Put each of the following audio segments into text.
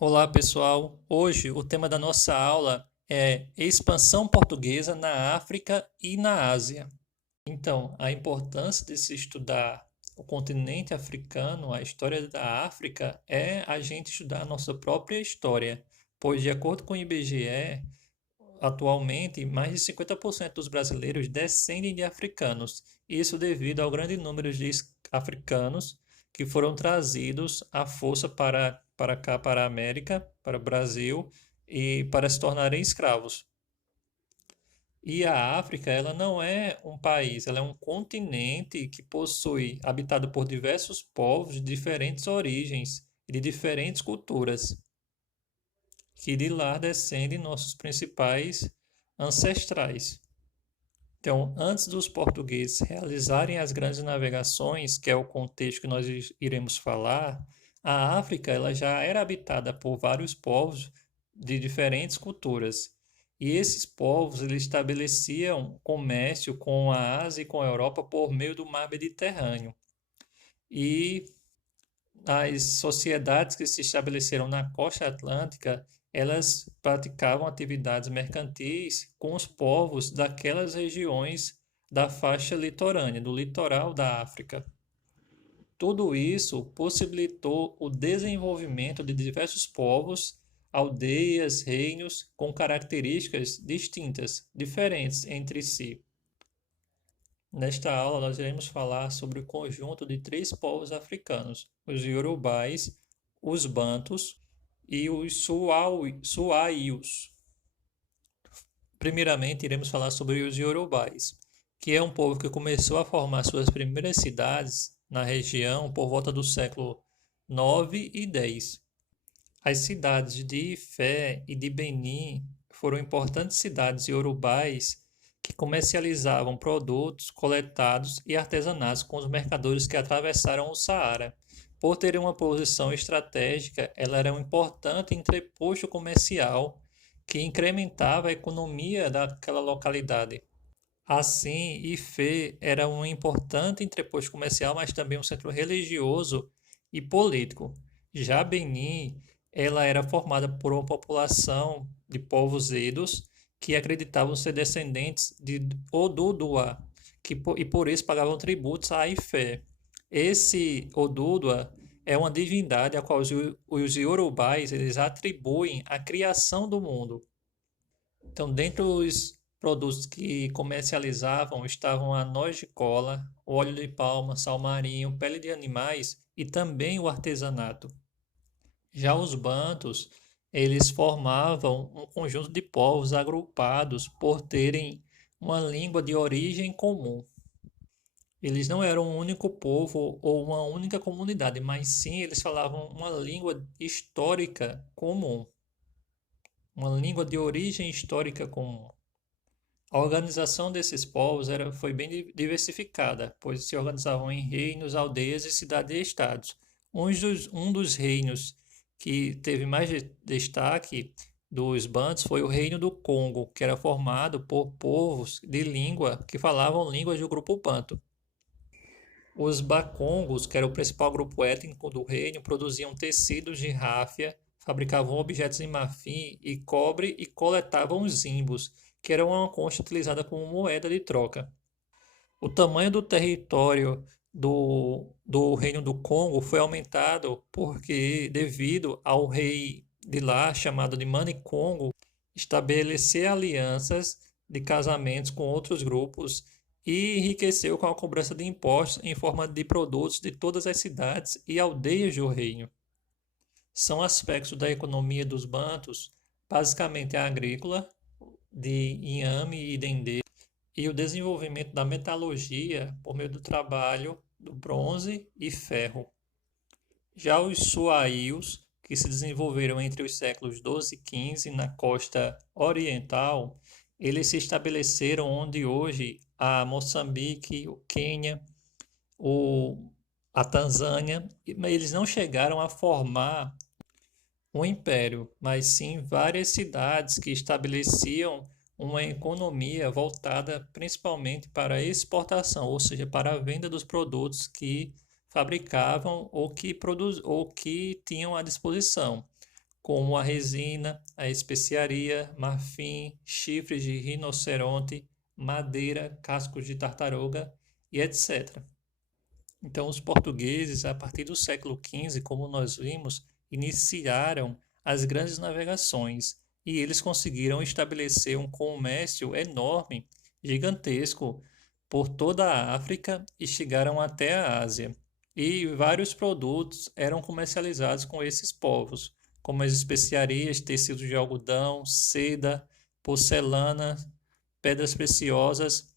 Olá, pessoal. Hoje o tema da nossa aula é expansão portuguesa na África e na Ásia. Então, a importância de se estudar o continente africano, a história da África, é a gente estudar a nossa própria história, pois, de acordo com o IBGE, atualmente mais de 50% dos brasileiros descendem de africanos. Isso devido ao grande número de africanos que foram trazidos à força para cá, para a América, para o Brasil, e para se tornarem escravos. E a África, ela não é um país, ela é um continente que possui, habitado por diversos povos de diferentes origens e de diferentes culturas, que de lá descendem nossos principais ancestrais. Então, antes dos portugueses realizarem as grandes navegações, que é o contexto que nós iremos falar, a África ela já era habitada por vários povos de diferentes culturas. E esses povos eles estabeleciam comércio com a Ásia e com a Europa por meio do mar Mediterrâneo. E as sociedades que se estabeleceram na costa atlântica, elas praticavam atividades mercantis com os povos daquelas regiões da faixa litorânea, do litoral da África. Tudo isso possibilitou o desenvolvimento de diversos povos, aldeias, reinos com características distintas, diferentes entre si. Nesta aula, nós iremos falar sobre o conjunto de três povos africanos: os Yorubais, os Bantus e os Suaios. Primeiramente, iremos falar sobre os Yorubais, que é um povo que começou a formar suas primeiras cidades na região por volta do século 9 e 10. As cidades de Ifé e de Benin foram importantes cidades iorubais que comercializavam produtos coletados e artesanatos com os mercadores que atravessaram o Saara. Por terem uma posição estratégica, ela era um importante entreposto comercial que incrementava a economia daquela localidade. Assim, Ifé era um importante entreposto comercial, mas também um centro religioso e político. Já Benin, ela era formada por uma população de povos edos que acreditavam ser descendentes de Odudua, e por isso pagavam tributos a Ifé. Esse Odudua é uma divindade a qual os iorubais eles atribuem a criação do mundo. Então, dentre os produtos que comercializavam estavam a noz de cola, óleo de palma, sal marinho, pele de animais e também o artesanato. Já os bantus, eles formavam um conjunto de povos agrupados por terem uma língua de origem comum. Eles não eram um único povo ou uma única comunidade, mas sim eles falavam uma língua histórica comum, uma língua de origem histórica comum. A organização desses povos foi bem diversificada, pois se organizavam em reinos, aldeias e cidades-estados. Um dos reinos que teve mais destaque dos bantos foi o Reino do Congo, que era formado por povos de língua que falavam línguas do grupo Banto. Os Bakongos, que era o principal grupo étnico do reino, produziam tecidos de ráfia, fabricavam objetos em marfim e cobre e coletavam os zimbos, que era uma concha utilizada como moeda de troca. O tamanho do território do Reino do Congo foi aumentado porque, devido ao rei de lá, chamado de Mani Congo, estabelecer alianças de casamentos com outros grupos e enriqueceu com a cobrança de impostos em forma de produtos de todas as cidades e aldeias do reino. São aspectos da economia dos bantus, basicamente a agrícola, de inhame e dendê, e o desenvolvimento da metalurgia por meio do trabalho do bronze e ferro. Já os suaios, que se desenvolveram entre os séculos 12 e 15 na costa oriental, eles se estabeleceram onde hoje a Moçambique, o Quênia, a Tanzânia, eles não chegaram a formar um império, mas sim várias cidades que estabeleciam uma economia voltada principalmente para a exportação, ou seja, para a venda dos produtos que fabricavam ou que tinham à disposição, como a resina, a especiaria, marfim, chifres de rinoceronte, madeira, cascos de tartaruga e etc. Então, os portugueses, a partir do século XV, como nós vimos, iniciaram as grandes navegações e eles conseguiram estabelecer um comércio enorme, gigantesco, por toda a África e chegaram até a Ásia. E vários produtos eram comercializados com esses povos, como as especiarias, tecidos de algodão, seda, porcelana, pedras preciosas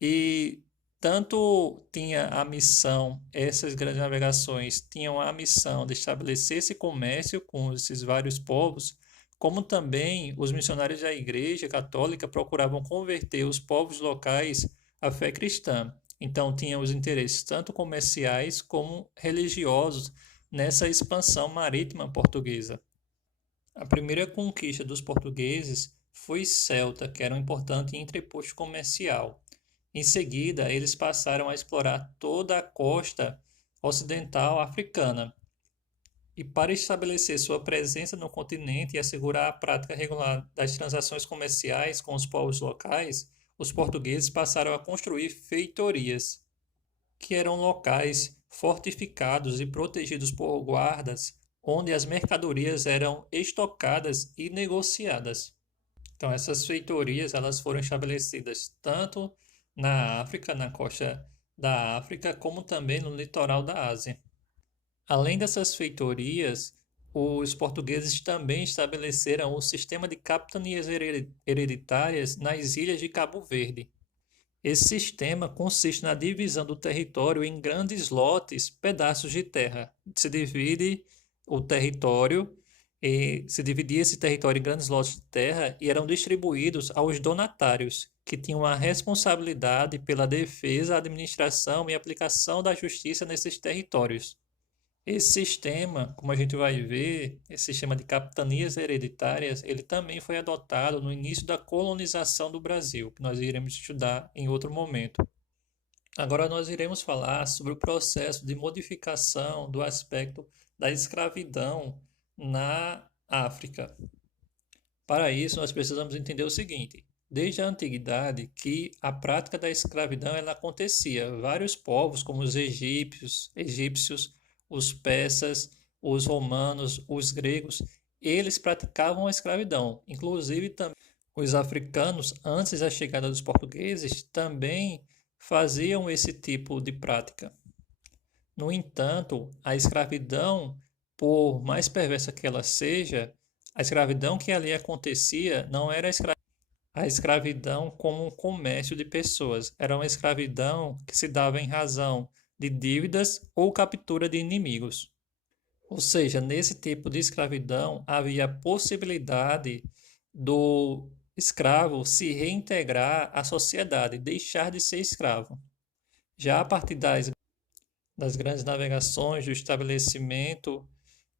e tanto tinha a missão, essas grandes navegações tinham a missão de estabelecer esse comércio com esses vários povos, como também os missionários da Igreja Católica procuravam converter os povos locais à fé cristã. Então, tinha os interesses tanto comerciais como religiosos nessa expansão marítima portuguesa. A primeira conquista dos portugueses foi Celta, que era um importante entreposto comercial. Em seguida, eles passaram a explorar toda a costa ocidental africana. E para estabelecer sua presença no continente e assegurar a prática regular das transações comerciais com os povos locais, os portugueses passaram a construir feitorias, que eram locais fortificados e protegidos por guardas, onde as mercadorias eram estocadas e negociadas. Então, essas feitorias elas foram estabelecidas tanto na África, na costa da África, como também no litoral da Ásia. Além dessas feitorias, os portugueses também estabeleceram o sistema de capitanias hereditárias nas ilhas de Cabo Verde. Esse sistema consiste na divisão do território em grandes lotes, pedaços de terra. Se divide o território e se dividia esse território em grandes lotes de terra e eram distribuídos aos donatários, que tinham a responsabilidade pela defesa, administração e aplicação da justiça nesses territórios. Esse sistema, como a gente vai ver, esse sistema de capitanias hereditárias, ele também foi adotado no início da colonização do Brasil, que nós iremos estudar em outro momento. Agora nós iremos falar sobre o processo de modificação do aspecto da escravidão na África. Para isso, nós precisamos entender o seguinte: desde a antiguidade que a prática da escravidão ela acontecia. Vários povos, como os egípcios, os persas, os romanos, os gregos, eles praticavam a escravidão. Inclusive, também os africanos, antes da chegada dos portugueses, também faziam esse tipo de prática. No entanto, a escravidão, por mais perversa que ela seja, a escravidão que ali acontecia não era a escravidão como um comércio de pessoas, era uma escravidão que se dava em razão de dívidas ou captura de inimigos. Ou seja, nesse tipo de escravidão havia a possibilidade do escravo se reintegrar à sociedade, deixar de ser escravo. Já a partir das grandes navegações, do estabelecimento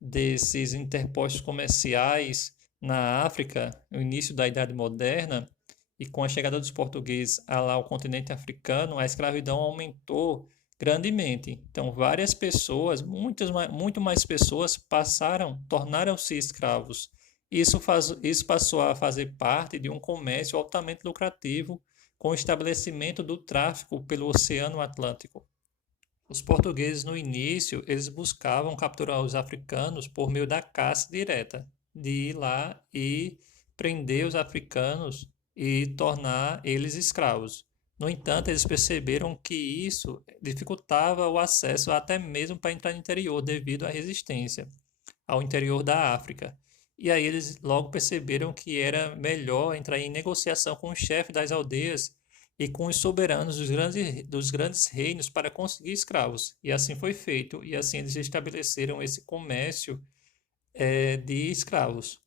desses interpostos comerciais na África, no início da Idade Moderna, e com a chegada dos portugueses ao continente africano, a escravidão aumentou grandemente. Então, várias pessoas, muito mais pessoas tornaram-se escravos. Isso passou a fazer parte de um comércio altamente lucrativo com o estabelecimento do tráfico pelo Oceano Atlântico. Os portugueses, no início, eles buscavam capturar os africanos por meio da caça direta, de ir lá e prender os africanos e tornar eles escravos. No entanto, eles perceberam que isso dificultava o acesso até mesmo para entrar no interior, devido à resistência ao interior da África. E aí eles logo perceberam que era melhor entrar em negociação com o chefe das aldeias e com os soberanos dos grandes reinos para conseguir escravos. E assim foi feito, e assim eles estabeleceram esse comércio de escravos.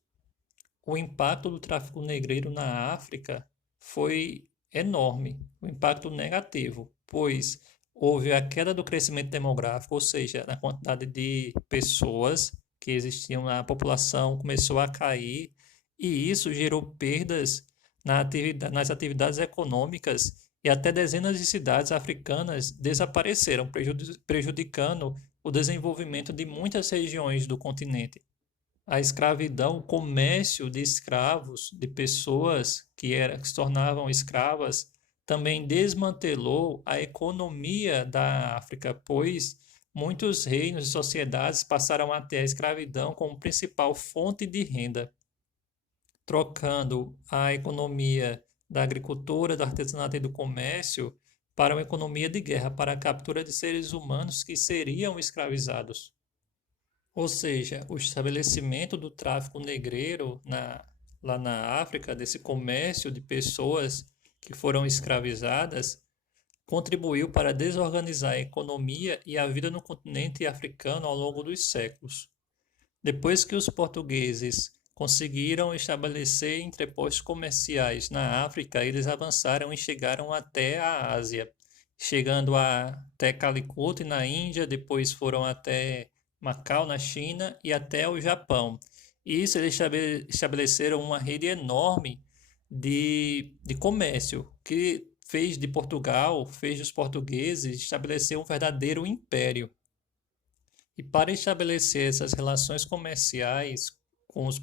O impacto do tráfico negreiro na África foi enorme, o impacto negativo, pois houve a queda do crescimento demográfico, ou seja, na quantidade de pessoas que existiam na população começou a cair, e isso gerou perdas nas atividades econômicas, e até dezenas de cidades africanas desapareceram, prejudicando o desenvolvimento de muitas regiões do continente. A escravidão, o comércio de escravos, de pessoas que se tornavam escravas, também desmantelou a economia da África, pois muitos reinos e sociedades passaram a ter a escravidão como principal fonte de renda, trocando a economia da agricultura, do artesanato e do comércio para uma economia de guerra, para a captura de seres humanos que seriam escravizados. Ou seja, o estabelecimento do tráfico negreiro lá na África, desse comércio de pessoas que foram escravizadas, contribuiu para desorganizar a economia e a vida no continente africano ao longo dos séculos. Depois que os portugueses conseguiram estabelecer entrepostos comerciais na África, eles avançaram e chegaram até a Ásia, chegando até Calicut, na Índia, depois foram até Macau, na China, e até o Japão. E isso eles estabeleceram uma rede enorme de comércio, que fez de Portugal, fez dos portugueses estabelecer um verdadeiro império. E para estabelecer essas relações comerciais com os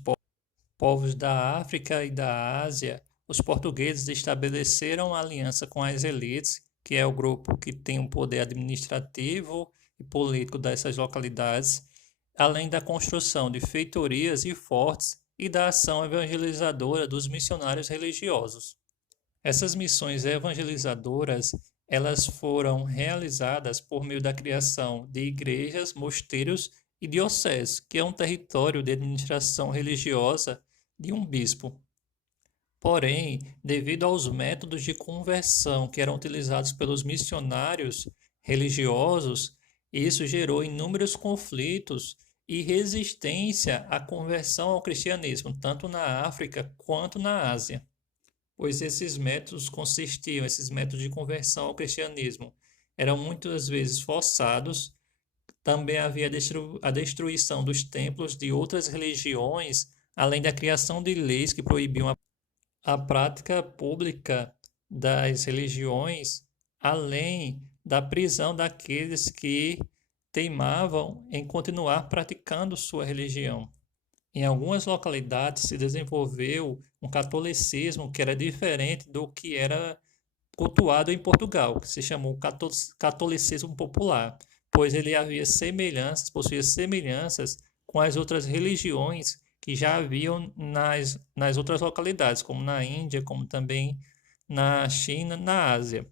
povos da África e da Ásia, os portugueses estabeleceram aliança com as elites, que é o grupo que tem o poder administrativo e político dessas localidades, além da construção de feitorias e fortes e da ação evangelizadora dos missionários religiosos. Essas missões evangelizadoras, elas foram realizadas por meio da criação de igrejas, mosteiros e dioceses, que é um território de administração religiosa de um bispo. Porém, devido aos métodos de conversão que eram utilizados pelos missionários religiosos, isso gerou inúmeros conflitos e resistência à conversão ao cristianismo, tanto na África quanto na Ásia, pois esses métodos de conversão ao cristianismo, eram muitas vezes forçados. Também havia a destruição dos templos de outras religiões, além da criação de leis que proibiam a prática pública das religiões, além da prisão daqueles que teimavam em continuar praticando sua religião. Em algumas localidades se desenvolveu um catolicismo que era diferente do que era cultuado em Portugal, que se chamou catolicismo popular, pois ele possuía semelhanças com as outras religiões que já haviam nas outras localidades, como na Índia, como também na China, na Ásia.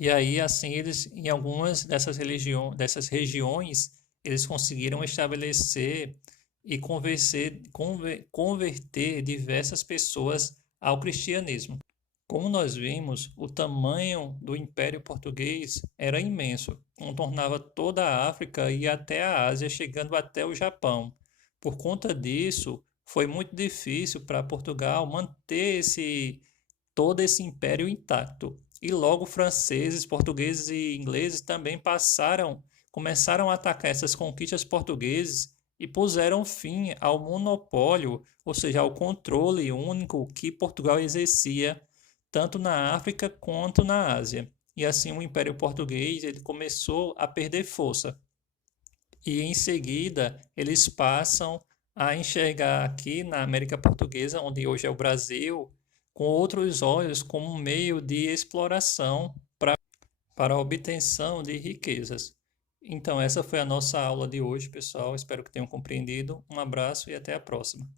E aí, assim, eles, em algumas dessas regiões, eles conseguiram estabelecer e converter diversas pessoas ao cristianismo. Como nós vimos, o tamanho do Império Português era imenso, contornava toda a África e até a Ásia, chegando até o Japão. Por conta disso, foi muito difícil para Portugal manter todo esse império intacto. E logo franceses, portugueses e ingleses também começaram a atacar essas conquistas portuguesas e puseram fim ao monopólio, ou seja, ao controle único que Portugal exercia tanto na África quanto na Ásia. E assim o Império Português ele começou a perder força. E em seguida eles passam a enxergar aqui na América Portuguesa, onde hoje é o Brasil, com outros olhos como um meio de exploração para a obtenção de riquezas. Então, essa foi a nossa aula de hoje, pessoal. Espero que tenham compreendido. Um abraço e até a próxima.